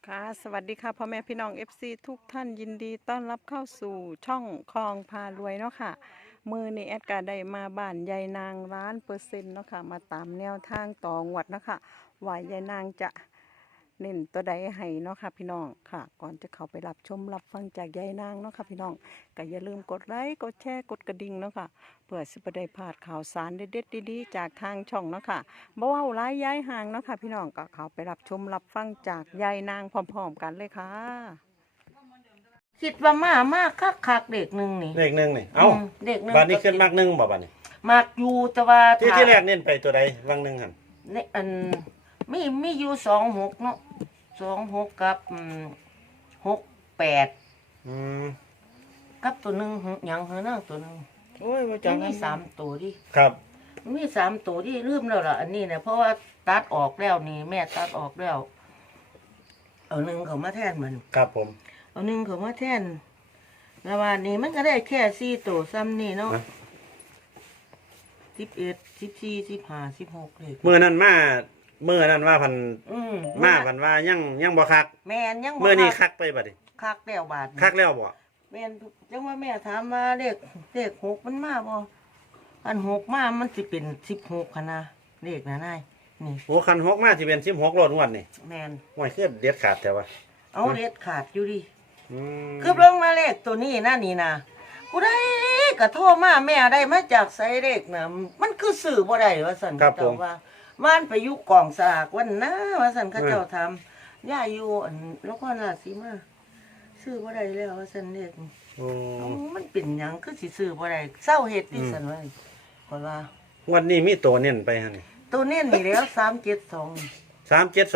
ค่ะสวัสดีค่ะพ่อแม่พี่น้อง FC ทุกท่านยินดีต้อนรับเข้าสู่ช่องคลองพารวยเนาะค่ะมือนี้แอดกาได้มาบ้านยายนาง1,000%เนาะค่ะมาตามแนวทางต่องวดเนาะค่ะว่ายายนางจะเน้นตัวใดให้เนาะค่ะพี่น้องค่ะก่อนจะเข้าไปรับชมรับฟังจากยายนางเนาะค่ะพี่น้องก็อย่าลืมกดไลค์กดแชร์กดกระดิ่งเนาะค่ะเพื่อสิบ่ได้พลาดข่าวสารเด็ดๆดีๆจากทางช่องเนาะค่ะ บ่เว้าหลายย้ายห่างเนาะค่ะพี่น้องก็เขาไปรับชมรับฟังจากยายนางพร้อมๆกันเลยค่ะคิดว่ามากคักเด็กหนึ่งนี่เลขหนึ่งนี่เอ้าเด็กหนึ่งบ้านนี้ขึ้นมากหนึ่งบ่บ้านนี้มากอยู่แต่ว่าที่แรกเน้นไปตัวใดวังหนึ่งหันในมีอยู่26เนาะ26กับ68 อืมกับตัวหนึ่งหยังเหรอนะตัวหนึ่งโอ้ยว่ามัจันงมี3ตัวดิครับมันมี3ตัวดิลืมแล้วล่ะอันนี้เนี่ยเพราะว่าตัดออกแล้วนี่แม่ตัดออกแล้วเอาหนึ่งเขามาแทนมันครับผมเอาหนึ่งเขามาแทนแล้ววันนี้มันก็ได้แค่4ตัวซ้ำนี่เนาะ11 14 15 16เลยเมื่อนั้นว่าพัน มาพันว่ายังบ่คักแม่นยังบ่เมื่อนี้คักไปบัดนี้คักแล้วบาดนี้คักแล้วบ่แม่นจังว่าแม่ถามว่าเลข6มันมาบ่อัน6มามันสิเป็น16คั่นนะเลขน่ะนายนี่โอ้คัน6มาสิเป็น16โลดงวดนี่แม่นห่วยคือเด็ดขาดแต่ว่าเอาเลขขาดอยู่ดิอืมคือเบิ่งมาเลขตัวนี้นะนี่นะผู้ใดก็โทรมาแม่ได้มาจากไสเลขน่ะมันคือสื่อบ่ได้ว่าซั่นเขาเจ้าว่าว่านไปอยู่กองสลากวันนะว่าซั่นเขาเจ้าถามย่าอยู่อันแล้วก็ราชสีมาซื้อบ่ได้แล้วว่าซั่นเลขโอ้มันเป็นหยังคือสิซื้อบ่ได้เศร้าเฮ็ดดิซั่นว่าข่อยว่างวดนี้มีตัวเน้นไปหั่นนี่ตัวนี้นี่แล้ว372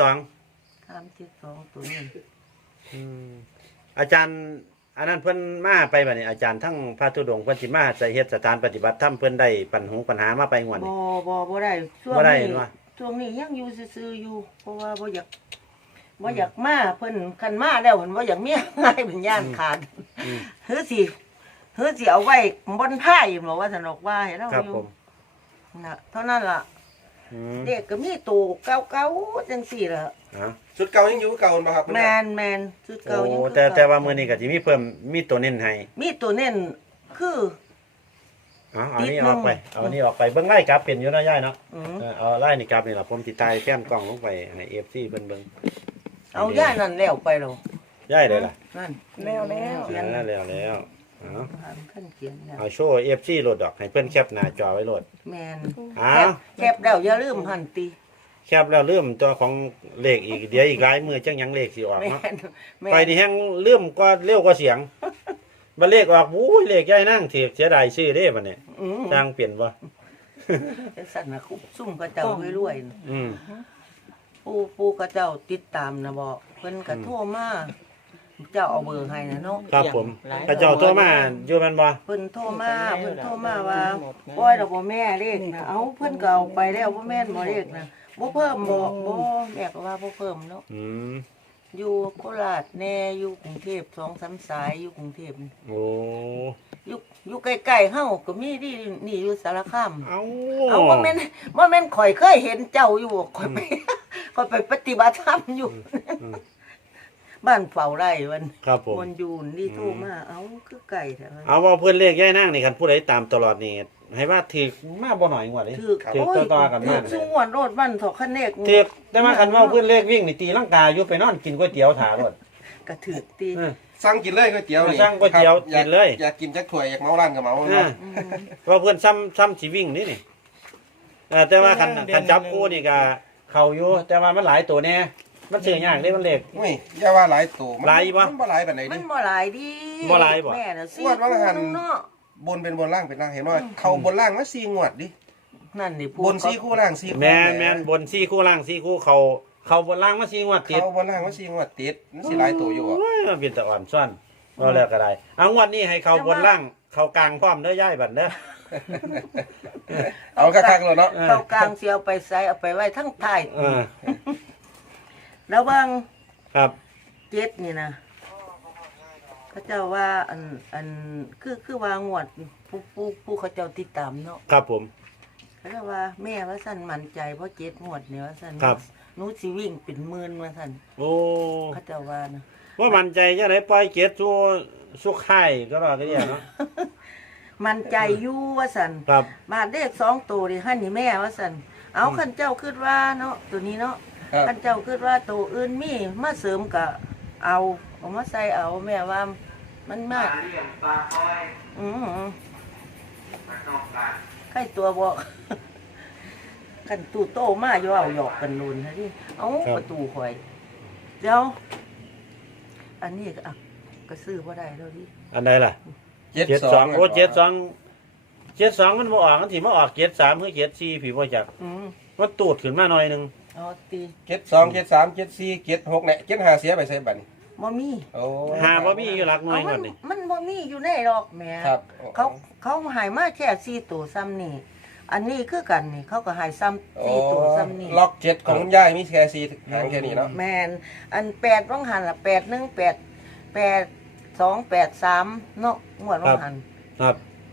372 ตัวนี้อืมอาจารย์อันนั้นเพิ่นมาไปบัดนี้อาจารย์ทั้งพระธุดงค์เพิ่นสิมาจะเฮ็ดสถานปฏิบัติธรรมเพิ่นได้ปัญหามาไปงวดนี้บ่ได้ช่วงบ่ได้นี้เห็นวะช่วงนี้ยังอยู่ซื่อๆอยู่เพราะว่าบ่อยากมาเพิ่นคันมาแล้วเพิ่นบ่อยากเมียง่ายเป็นย่านขาดอืมเฮือสิเอาไว้บนผ้าอยู่บอกว่าสนกว่าเห็นแล้วครับอยู่ผมน่ะเท่านั้นล่ะอืมเด็กก็มีตู้เก่าๆจังซี่ล่ะอ่ะชุดเก่ายังอยู่เก่าบ่ครับแมนชุดโอ้เก่ายังคือแต่เก่แต่ว่ามื้อนี้ก็สิมีเพิ่มมีตัวเน้นให้มีตัวเน้นคือเอาติดนี่หนึ่อง อกไปเอานี่ออกไปเบิ่งไล่กราฟเป็นอยู่เนาะยายเนาะอืมเอาไล่นี่กราฟนี่ล่ะผมสิตายแฟ้มกล้องลงไปให้ FC เพิ่นเบิ่งเอาย่านั่นแล้วไปแล้วยายได้ล่ะนั่นแล้วเขียนแล้วเอาขั้นเขียนแล้วเอาโชว์ FC โหลดดอกให้เพิ่นแคปหน้าจอไว้โหลดแมนเอาแคบแล้วอย่าลืมหันตีแคปแล้วลืมตัวของเลขอีกเดี๋ยวอีกหลายมื้อจังหยังเลขสิออกแมเนาะนแม่ไปนี่แฮงลืมกว่าเร็วกว่าเสียงบ่เลขออกอู้ยเลขยายนั่งถีกเสียดายชื่อเด้บัดนี้อืมจ้างเปลี่ยนบ่เป็นสัตว์นะคุบซุ่มกระเจ้ารวยๆน่ะอืมปู่กระเจ้าติดตามนะบอกเพิ่นกระโทรมาเจ้าเอาเบอร์ให้นะเนาะครับผมพระเจ้าโทรมาอยู่แม่นบ่เพิ่นโทรมาว่าปล่อยดอกบ่แม่เลขนะเอาเพิ่นก็เอาไปแล้วบ่แม่นบ่เลขนะบ่เพิ่มบ่แม่ก็ว่าบ่เพิ่มเนาะอืมอยู่โคราชแน่อยู่กรุงเทพ2-3 สายอยู่กรุงเทพนี่โอ้อยู่ใกล้ๆเฮาก็มีนี่อยู่สารคามเอาเอาบ่แม่นข่อยเคยเห็นเจ้าอยู่ข่อยไป ข่อยไปปฏิบัติธรรมอยู่ บ้านเฝ้าไร่วันครับผมมันอยู่นี่โทรมาเอาคือไก่แท้เอาว่าเพื่อนเลขย่ายนั่งนี่คันผู้ใดตามตลอดนี่ให้ว่าถือมาบ่หน่อยงวดนี้ถือถือต่อๆกันมากถือสงวนโรดมันถอกคะแนนถือแต่ว่าคันว่าเพื่อนเลขวิ่งนี่ตีลังกาอยู่ไปนอนกินก๋วยเตี๋ยวถารถกระถือตีเออสั่งกินเลยก๋วยเตี๋ยวนี่สั่งก๋วยเตี๋ยวครับกินเลยอยากกินจักถ้วยอยากเมาร้านก็เมาอ่าว่าเพื่อนซ้ำสิวิ่งนี่แต่ว่าคันจับคู่นี่ก็เข้าอยู่แต่ว่ามันหลายตัวแน่มันซื้อยากเด้มันเลขอุ้ยอย่าว่าหลายตัวมันหลายบ่มันบ่หลายปานใดมัดินบ่หลายดีบ่หลายบ่แม่น่ะสิงวดว่าหันเนาะบนเป็นบนล่างเป็นล่างเห็นว่าเขาบนล่างมา4งวดดินั่นนี่พูดบน4คู่ล่าง4คู่แม่นบน4คู่ล่าง4คู่เขาบนล่างมา4งวดติดเขาบนล่างมา4งวดติดมันสิหลายตัวอยู่บ่โอ้ยมันเป็นตะอ่อนซ่อนเอาแล้วก็ได้เอางวดนี้ให้เขาบนล่างเขากลางพร้อมเด้อย่ายบัดเด้อเอาคักๆเลยเนาะเข้ากลางสิเอาไปใส่เอาไปไว้ทั้งท้ายเออระวังครับเจ็ดนี่นะเขาเจ้าว่าคือว่างวดผู้เขาเจ้าติดตามเนาะครับผมเขาจะว่าแม่ว่าสั่นมั่นใจเพราะเจ็ดงวดเนี่ยว่าสั่นครับหนูสิวิ่งเป็นหมื่นว่าสั่นโอ้เขาจะว่านะว่ามั่นใจจังได๋ปล่อยเกียรติสู้ค่ายก็รอก็เนี่ยเนาะมั่นใจอยู่ว่าสั่นครับมาเลข2ตัวดิให้นี่แม่ว่าสั่นเอาคันเจ้าคิดว่าเนาะตัวนี้เนาะครับคันเจ้าคิดว่าตัวอื่นมีมาเสริมก็เอามาใส่เอาแม่ว่ามันมากใครตัวบอก กันตู้โตมาอยู่เอาหยอกกันลุนนะที่เอาครับประตูข่อยเดี๋ยวอันนี้ก็อ่ะก็ซื้อบ่ได้แล้วดิอันใดล่ะ 72 โอ้72มันบ่ออกมันสิมาออก73คือ74พี่บ่จัก มันตูดขึ้นมาหน่อยหนึงเอาตี 72 73 74 76เนี่ย75เสียไปใส่บัดนี้บ่มีโอ้หาบ่มีอยู่หลักหน่วยเอาก่อนนี่มันบ่มีอยู่ในหรอกแหม่ครับเขาใหายมาแค่4ตัวซ้ำนี่อันนี้คือกันนี่เขาก็ใหายซ้ำโอ้ 4ตัวซ้ำนี่ล็อก7ของคุณยายมีแค่4หางแค่นี้เนาะแม่นอัน8ว่างหันล่ะ8188283เนาะงวดว่างหันครับ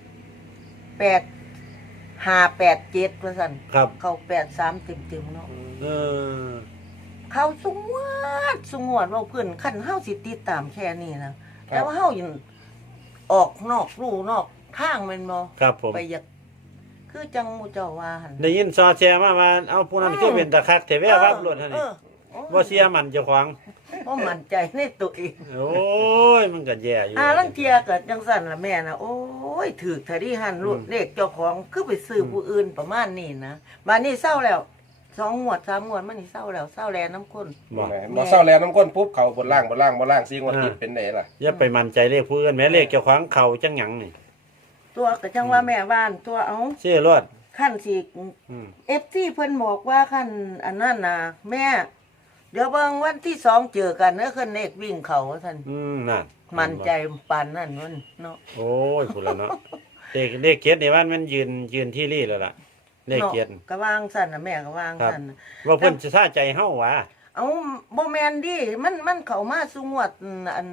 8587ว่าซั่นครับเข้า83เต็มๆเนาะเออเขาสงวดว่าเพิ่นคันเฮาสิติดตามแค่นี้นะแต่ว่าเฮายังออกนอกลู่นอกทางแม่นบ่ครับผมไปอยากคือจังหมู่เจ้าว่าหั่นได้ยินซอแชร์มาว่าเอาผู้นั้นคือเป็นตะคักแต่แว่วับรถหั่นนี่บ่เสียมันเจ้าของบ่มั่นใจในตัวเองโอ้ยมันก็แย่อยู่ลังเทียก็จังซั่นล่ะแม่น่ะโอ้ยถูกถ้าดีหั่นลูกเลขเจ้าของคือไปซื้อผู้อื่นประมาณนี้นะบัดนี้เศร้าแล้ว2งวด3งวดมันนี่เศร้าแล้วเศร้าแล้วน้ำข้นบ่บ่เศร้าแล้วน้ำก้นปุ๊บเขาบนล่าง4งวดติดเป็นได้ล่ะอย่าไปมั่นใจเลขผู้อื่นแม้เลขเจ้าของเขาจังหยังนี่ตัวก็จังว่าแม่บ้านตัวเอาเชื่อรอดขั้นสิอืม FT เพิ่นบอกว่าขั้นอันนั้นน่ะแม่ เดี๋ยวเบิ่งวันที่2เจอกันเด้อคันเลขวิ่งเขาว่าซั่นนั่นมั่นใจปานนั้นมันเนาะโอ้ยพุ่นละเนาะเลขเกียรตินี่ว่ามันยืนที่รี่แล้วล่ะเลขเกียรติก็วางซั่นน่ะแม่ก็วางซั่นน่ะว่าเพิ่นสิท่าใจเฮาว่าเอาบ่แม่นดิมันเข้ามาสู่งวดอัน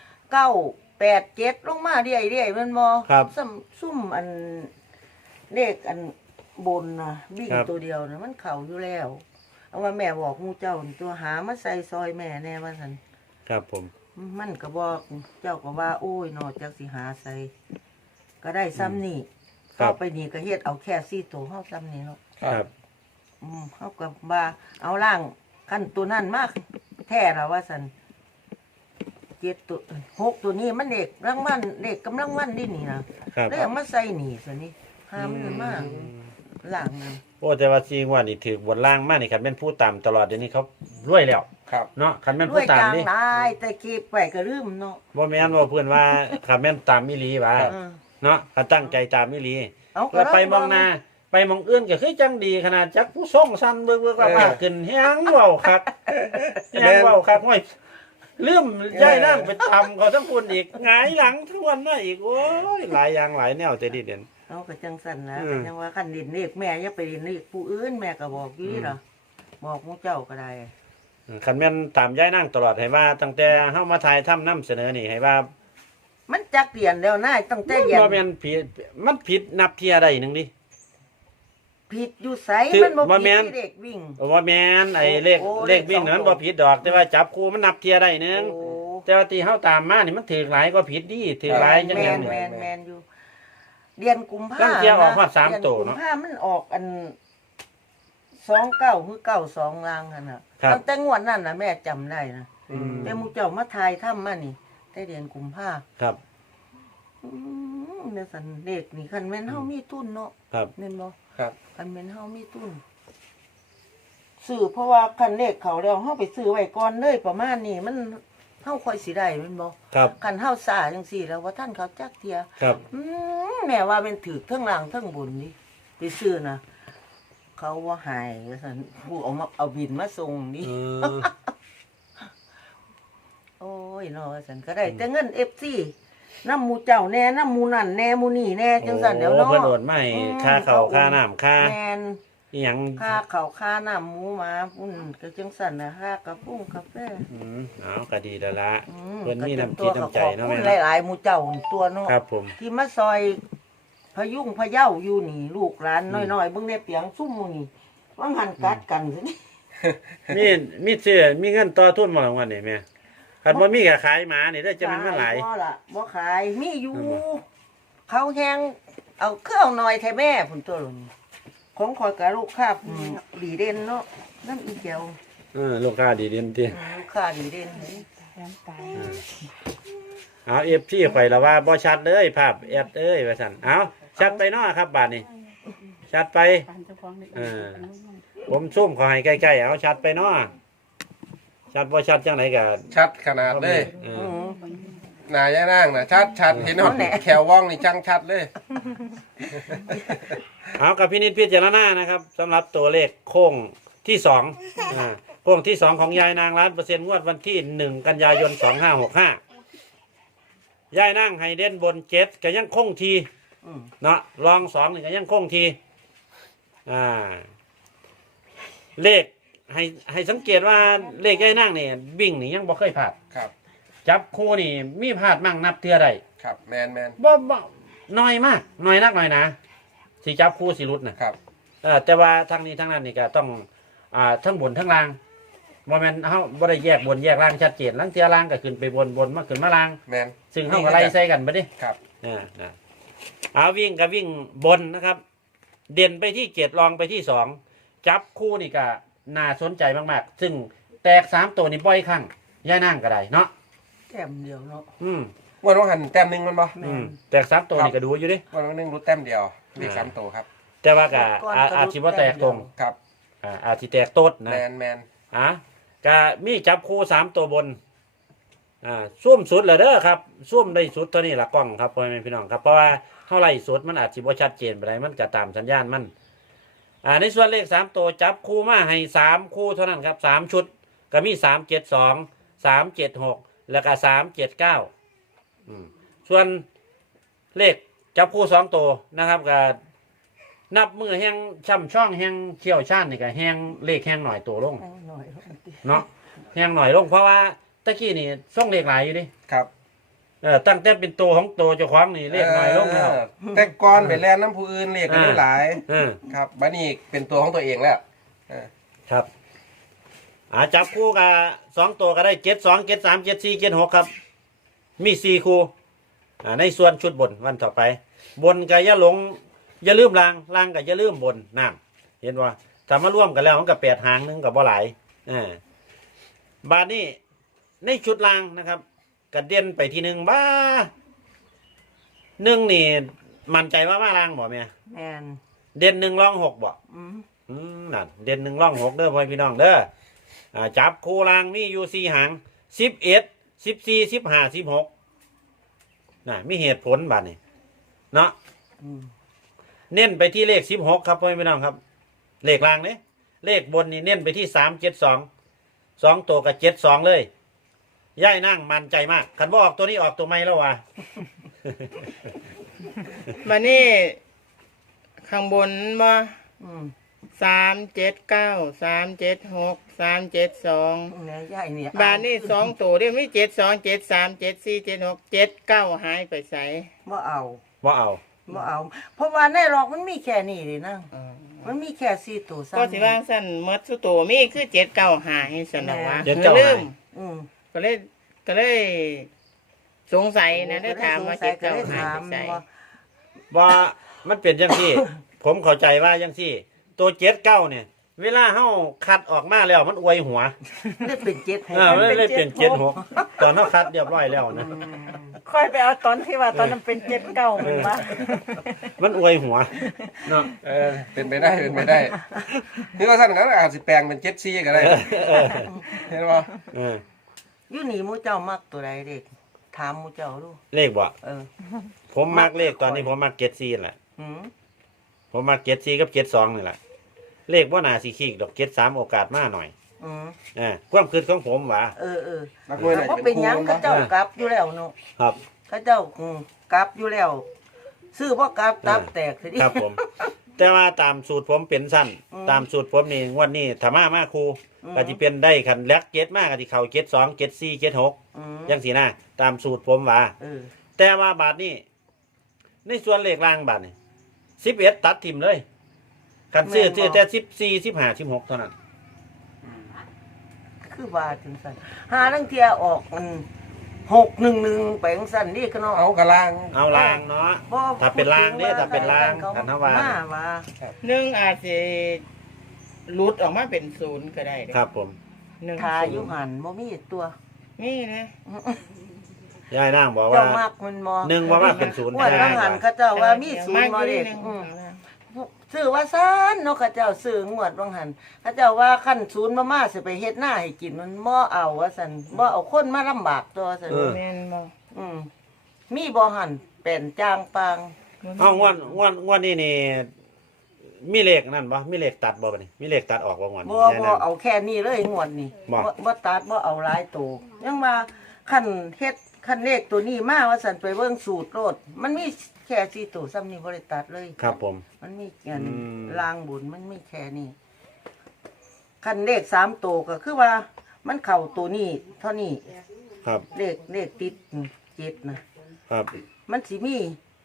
987ลงมาเรื่อยๆแมันบ่ซุ่มอันเลขอันบนน่ะวิ่งตัวเดียวน่ะมันเข้าอยู่แล้วเอาว่าแม่บอกหมู่เจ้าตัวหามาใส่ซอยแม่แน่ว่าซั่นครับผมมันก็บอกเจ้าก็ว่าโอ้ยนอกจากสิหาใส่ก็ได้ซ้ำนี่เข้าไปนี่ก็เฮ็ดเอาแค่4ตัวเฮาซ้ำนี่เนาะครับเฮาก็ว่าเอาล่างขั้นตัวนั้นมากแท้ล่ะว่าซั่น7ตัว6ตัวนี้มันเด็กรางวัลเด็กกำลังวันนี่นี่นะครับ แล้วเอามาใส่นี่ซั่นนี่หามันมากล่างนั่นโอ้แต่ว่าจริงว่านี่ถือบนล่างมากนี่คันแม่นผู้ตามตลอดเดี๋ยวนี้เขารวยแล้วครับเนาะคันแม่นด้วผู้ยตามกลางนี่หลายแต่เก็บไว้ก็ลืมเนาะบ่แม่นว่าเพิ่นว่าคันแม่นตามอีหลีว่าเออเนาะคันตั้งใจตามอีหลีเอาก็แล้วไปมองหน้าไปมองอื่นก็คือจังดีขนาดจักผู้ส่งสั่นเบิ่งๆว่าขึ้นแฮงเว้าคักแฮงเว้าคักห้อยลืมย้ายนั่งไปทำเขาทั้งคนอีกหงายหลังทั้งวันน่ะอีกโอ้ยหลายอย่างหลายแนวแต่ดีเด่นเอาก็จังสั่นนะอืมก็จังว่าคันดินเลขแม่อย่าไปดินเลขผู้อื่นแม่ก็บอกอยู่นี่ล่ะบอกหมู่เจ้าก็ได้คันแม่นตามย้ายนั่งตลอดให้ว่าตั้งแต่เฮามาถ่ายทำนำเสนอนี่ให้ว่ามันจักเปลี่ยนแล้วนะตั้งแต่เย็นบ่แม่นผิดมันผิดนับเที่ยใดหนึงดิผิดอยู่ไสคือมันบ่บ่ผิดแม่นที่เด็กวิ่งว่าแม่นไอ้เลขโอ้เลขวิ่งนั้นเลขสองตัวบ่ผิดดอก แต่ว่าจับคู่มันนับเที่ยใดหนึงโอ้แต่ว่าที่เฮาตามมานี่มันถือหลายก็ผิดดิถือหลายจังแมไง๋นนี่แมนอยู่ เดือนกุมภาตั้งเที่ยวออกฮอดสามเดือนตัวกุมเนาะภามันออกอัน29คือ92ลางหั่นน่ะครับตั้งแต่งวดนั้นน่ะแม่จำได้นะอืมแต่หมู่เจ้ามาทายถ้ำมานี่แต่เดือนกุมภาครับเนี่ยสันเด็กนี่คันแม่นเฮามีทุนเนาะครับแม่นบ่ครับคันแม่นเฮามีทุนซื้อเพราะว่าคันเลขเขาแล้วเฮาไปซื้อไว้ก่อนเลยประมาณนี้มันเฮาค่อยสิได้แม่นบ่ครับคันเฮาซ่าจังซี่แล้วว่าท่านเขาจักเทียครับแม่ว่าเป็นถือเทั้งล่างเทั้งบนนี่ไปซื้อนะเขาว่าหายว่าซั่นผู้เอามาเอาบินมาส่งนี่เออโอ้ยเนาะว่าซั่นก็ได้แต่เงิน FC น้ำหมูเจ้าแน่น้ำหมูนั่นแน่หมูนี่แน่จังซั่นเดี๋ยวโอ้เนาะเพิ่นโอนมาให้ค่าข้าวค่าน้ำค่าแม่นอีหยังค่าข้าวค่าน้ำหมูหมาพุ่นก็จังซั่นน่ะค่ากระปุ้งกาแฟเอาก็ดีแล้วละอืมเพิ่นมีน้ำจิตน้ำใจเนาะก็แม่ป็เนาะหลายๆหมูเจ้าตัวเนาะครับผมที่มาซอยพยุงพะเย้าอยู่นี่ลูกหลานน้อยๆเบิ่งได้เปียงซุ่มหมู่นี่ว่างหันกัดกันซิมีเสื้อมีเงินต่อทุนมาวันนี้แม่คันบ่มีก็ขายหมานี่ได้อจะมันมาหลายบ่ล่ะบ่ขายมีอยู่ เขาแฮงเอาเครื่องหน่อยแท้แม่พุ่นตัวลงของข่อยกับลูกค้าดีเด่นเนาะน้ำอีเกียวลูกค้าดีเด่นติลูกค้าดีเด่นเอาเอฟซีข่อยละว่าบ่ชัดเลยภาพแอดเอ้ยว่าซั่นเอาชัดไปเนาะครับบาดนี้ชัดไปผมซุ่มขอให้ใกล้ๆเอาชัดไปเนาะชัดบ่ชัดจังไหนก็ชัดขนาดเลยเออือมหน้าย่านางน่ะชัดเห็นหอดเอาแหน่แขวว่องนี่จังชัดเลยเอากับพินิจพิจารณานะครับสำหรับตัวเลขโค้งที่สองโค้งที่สองของยายนาง1,000,000งวดวันที่1 กันยายน 2565ยายนางให้เด่นบน7ก็ยังคงทีอืมเนาะรอง2นี่ก็ยังคงทีเลขให้สังเกตว่าเลขยายนางนี่วิ่งนี่ยังบ่เคยพลาดครับจับคู่นี่มีพลาดมั่งนับเทื่อใดครับแมนบ่น้อยมากน้อยนักน้อยนะสิจับคู่สิรุดนะครับ แต่ว่าทางนี้ทางนั้นนี่ก็ต้องทั้งบนทั้งล่างบ่แม่นเฮาบ่ได้แยกบนแยกล่างชัดเจนลังเทื่อล่างก็ขึ้นไปบนมาขึ้นมาล่างแมนซึ่งเฮาก็ไล่ใส่กันบ่ดิครับนะวิ่งก็วิ่งบนนะครับ เด่นไปที่เกียรติรองไปที่2จับคู่นี่ก็น่าสนใจมากๆซึ่งแตก3ตัวนี่บ่อยครั้งย่านั่งก็ได้เนาะแต้มเดียวเนาะวันวันหันแต้มหนึ่งมันบ่แตก3ตัวนี่ก็ดูอยู่ดิวันวันหนึ่งรู้แต้มเดียวเลข3ตัวครับแต่ว่าก็อาจสิบ่แตกตรงครับอาจสิแตกโต๊ดนะแมนก็มีจับคู่3ตัวบนซุ่มสุดเลยเด้อครับซุ่มได้สุดเท่านี้ละกล้องครับพ่อแม่พี่น้องครับเพราะว่าเท่าไรสุดมันอาจสิบ่ชัดเจนไปไหนมันก็ตามสัญญาณมันในส่วนเลข3ตัวจับคู่มาให้3คู่เท่านั้นครับ3ชุดก็มี372 376แล้วก็379ส่วนเลขจับคู่2ตัวนะครับก็นับมือแห้งช่ำช่องแห้งเชี่ยวชาญนี่ก็แห้งเลขแห้งหน่อยตัวลงหน่อยเนาะแห้งหน่อยลงเพราะว่าตะกี้นี่ส่งเลขหลายอยู่ดิครับตั้งแต่เป็นตัวของตัวเจ้าของนี่เลขหน่อยลงแล้วแต่ก่อนไปแลนน้ำผู้อื่นเลขกันหลายเออครับบัดนี้เป็นตัวของตัวเองแล้วครับจับคู่กับ2ตัวก็ได้72 73 74 76ครับมี4คู่ในส่วนชุดบนวันต่อไป บนก็อย่าหลงอย่าลืมล่างก็อย่าลืมบนน้ำเห็นว่าถ้ามาร่วมกันแล้วมันก็8หางนึงกับบ่หลายบาดนี้ในชุดล่างนะครับกระเด็นไปทีหนึ่งบ้า1นี่มั่นใจว่ามาล่างบ่แม่แมนเด่น1รอง6บ่ นั่นเด่น1รอง6เด้อพ่อพี่น้องเด้อจับคู่ล่างมีอยู่4หาง11 14 15 16มีเหตุผลบาดนี้เนาะเน้นไปที่เลข16ครับพ่อพี่น้องครับเลขล่างเนี่ยเลขบนนี่เน้นไปที่372 2ตัวกับ72เลยย่ายนั่งมั่นใจมากคันว่าออกตัวนี้ออกตัวไม่แล้ววะมานี่ข้างบนมา 379 376 372 เนี่ยใหญ่เนี่ยบานนี่2ตัวเดี๋ยวมี72 73 74 76 79หายไปใส่บ่เอาว่าเอาบ่เอา เพราะว่าในหลอกมันมีแค่นี้เลยนะมันมีแค่4ตัวก็สิว่าสั่นหมดสุตัวมีคือ79หายสั่นน่ะวะ 79 ลืมอืมก็เลยสงสัยนะได้ถามว่า79หายไปใส่ว่ามันเป็นยังที่ ผมเข้าใจว่ายังที่ ตัว79เนี่ย เวลาเฮาคัดออกมาแล้วมันอวยหัวได้เป็น7 มันเลยเป็น76ตอนเฮาคัดเรียบร้อยแล้วนะค่อยไปเอาตอนที่ว่าตอนนั้นเป็น79เหมือนว่ามันอวยหัวเนาะเป็นไปได้นี่ก็สั้นกันอาจสิแปลงเป็น7 4ก็ได้เห็นบ่อยู่นี่หมู่เจ้ามักตัวใดเด็กถามหมู่เจ้าดูเลขบ่ ผมมักเลขตอนนี้ผมมัก74แหละหืมผมมัก74กับ72นี่แหละเลขบ่น่าสิขี้ดอก73โอกาสมาหน่อยความคิดของผมว่านักมวยไหนเพราะเป็เป็น นครูหยังเขาบ่เจ้ากลับอยู่แล้วเนาะครับเขาเจ้ากลับอยู่แล้ว ซื้อบ่กลับตับแตกสิครับผม แต่ว่าตามสูตรผมเป็นสั้น ตามสูตรผมนี่งวดนี้ถ้ามาครูก็สิเป็นได้คันแลกเก็ตมากก็สิเข้า72 74 76จังซี่นะตามสูตรผมว่าแต่ว่าบาทนี้ในส่วนเลขล่างบาทนี่ 11ตัดทิมเลยกันซื้อแต่14 15 16เท่านั้นคือว่าจังซั่นหาทั้งเที่ยออกมัน611ไปจังซั่นนี่ก็เนาะเอากระล่างเอาลางเนาะบ่ถ้าเป็นลางเด้ถ้าเป็นลางเขาถ้าว่ามาว่าหนึ่งอาจจะหลุดออกมาเป็นศูนย์ก็ได้เด้ครับผมหนึ่งทาศูอยู่นย์หันบ่มีตัวนี่นะยายนางบอกเจ้าว่ามักมันบ่หนึ่งว่ามาเป็นศูนย์งวดว่าหันเขาเจ้าว่ามีศูนย์บ่มาเด้หนึ่งซื้อว่าซ่านเนาะเขาเจ้าซื้องวดว่าหันเขาเจ้าว่าขั้นศูนย์มาสิไปเฮ็ดหน้าให้กินมันบ่เอาว่าซั่นบ่เอาคนมาลำบากตัวซั่นแม่นบ่มีบ่หันเป็นจางปางเอางวดนี้นี่มีเลขนั่นบ่มีเลขตัดบ่บัดนี้มีเลขตัดออกบ่งวดนี้บ่ยายบ่นางเอาแค่นี้เลยงวดนี้บ่บ่ตัดบ่เอาหลายตัวยังว่าขั้นเฮ็ดขั้นเลขตัวนี้มาว่าซั่นไปเบิ่งสูตรโลดมันมีแค่4ตัวซ้ำนี้บ่ได้ตัดเลยครับผมมันมีอันอืมลางบุญมันมีแค่นี้ขั้นเลข3ตัวก็คือว่า มันเข้าตัวนี้เท่านี้ครับเลขติด7นะครับ มันสิมี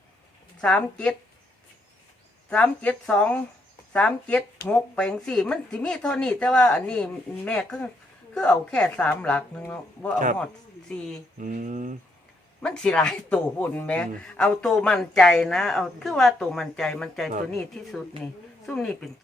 37 372 376ไปจังซี่ มันสิมีเท่านี้ แต่ว่าอันนี้แม่คือเอาแค่3หลักนึงเนาะบ่เอาฮอด4 อืมมันสิหลายตัวพุ่นแม่อืมเอาตัวมั่นใจนะ เอาคือว่าตัวมั่นใจตัวนี้ที่สุดนี่ซุ่มนี่เป็น